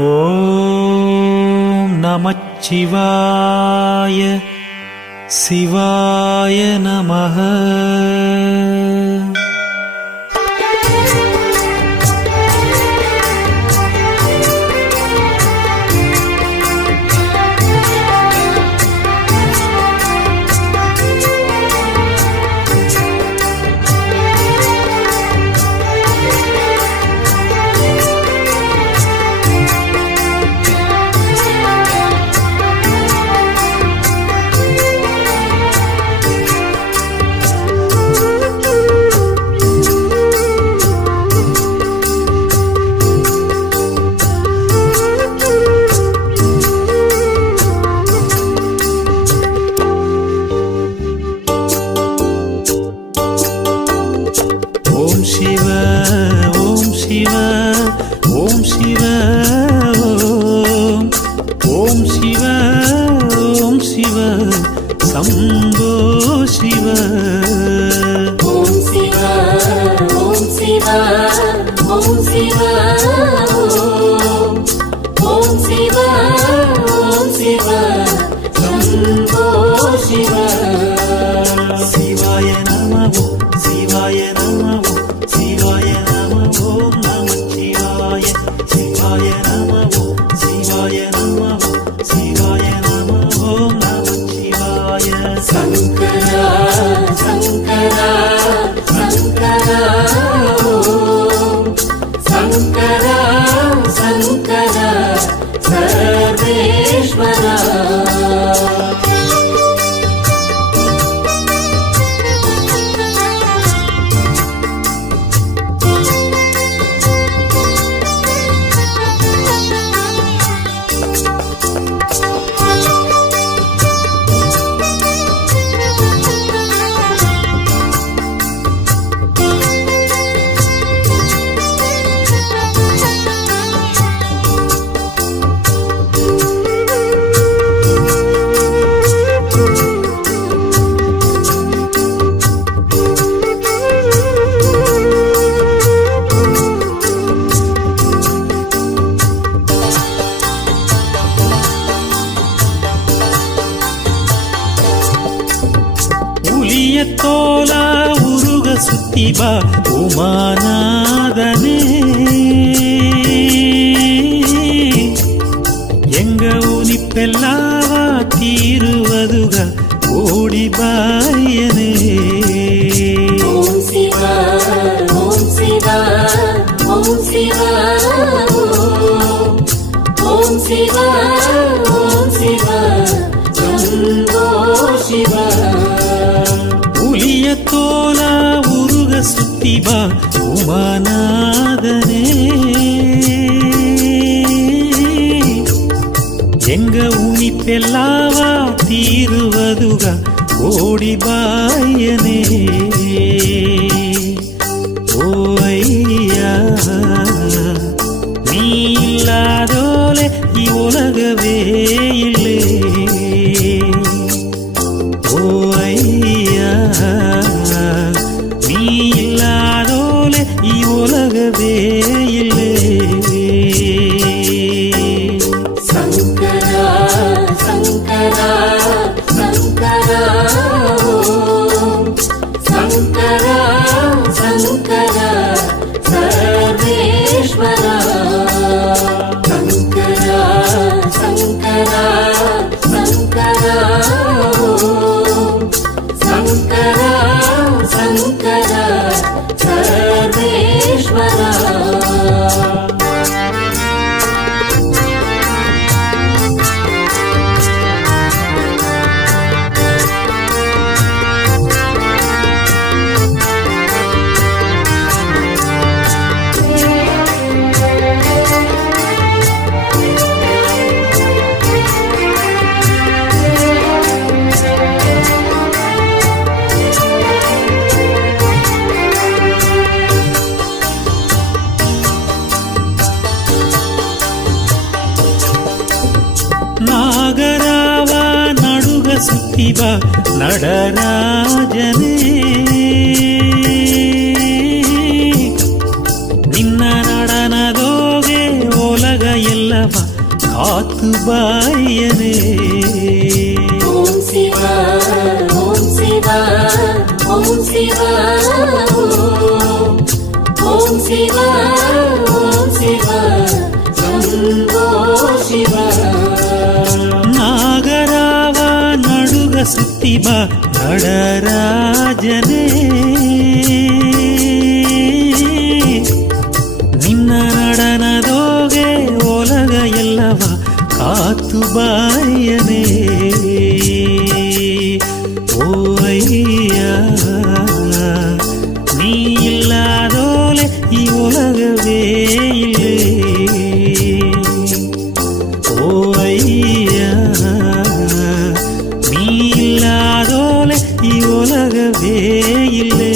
ஓம் நமச்சிவாய சிவாய நமஹ. ஓம் சிவ ஓம் சிவ ஓம் சிவ ஓம் சிவ ஓம் சிவ சம்போ சிவ. ஓம் சிவ ஓம் சிவ ஓம் சிவ ஓம் சிவ ஓம் சிவ சம்போ சிவ. சிவாய நம ஓம் சிவாய நம ஓம் சிவாய நம ஓம் நமச்சிவாய சிவாய நம ஓம் சிவாய நம ஓம் சிவாய நம ஓம் நமச்சிவாய. சங்கரா சங்கரா சங்கரா ஓம் சங்கரா சங்கரா சர்வேஸ்வரா. தோலா உருக சுத்திபா உமாநாதனே எங்க உனிப்பெல்லாவா தீருவதுக ஓடி பாயனே. ஓம் சிவா ஓம் சிவா ஓம் சிவா ஓம் சிவா ஓம் சிவா சம்போ சிவா. தோலா உருக சுத்திபா உமாநாதனே எங்க உனிப்பெல்லாவா தீருவதுக ஓடி பாயனே. ஓ ஐயா நீ இல்லாதோலே உலகவே இல்லை. ஓ ஐயா நீ இல்லாதோலே உலகவே இல்லை. சங்கரா சங்கரா சங்கரா ஓம் சங்கரா சங்கரா சர்வேஸ்வரா. சங்கரா சங்கரா சங்கரா ஓம் சங்கரா சங்கரா சர்வேஸ்வரா. நாகராவா நடுக சுத்திபா நடராஜனே ನಿನ್ನ ನಡನದೋಗೆ ಒಲಗ ಎಲ್ಲವ காத்துபாயனே. ஓம் சிவா ஓம் சிவா ஓம் சிவா ஓம் சிவா ஓம் சிவா சம்போ சிவா. ನಾಗರಾವ ನಡುಗ ಸುತ್ತಿ ಬಾ ನಡರಾಜನೇ, ನಿನ್ನ ನಡನದೋಗೆ ಒಲಗ ಎಲ್ಲವ ಕಾತುಬಾಯನೇ. ಓ ಅಯ್ಯ ನೀ ಇಲ್ಲದೋಲೆ ಈ ಒಲಗವೇ ಇಲ್ಲೇ. ಓ ಅಯ್ಯ ನೀ ಇಲ್ಲದೋಲೆ ಈ ಒಲಗವೇ ಇಲ್ಲೇ.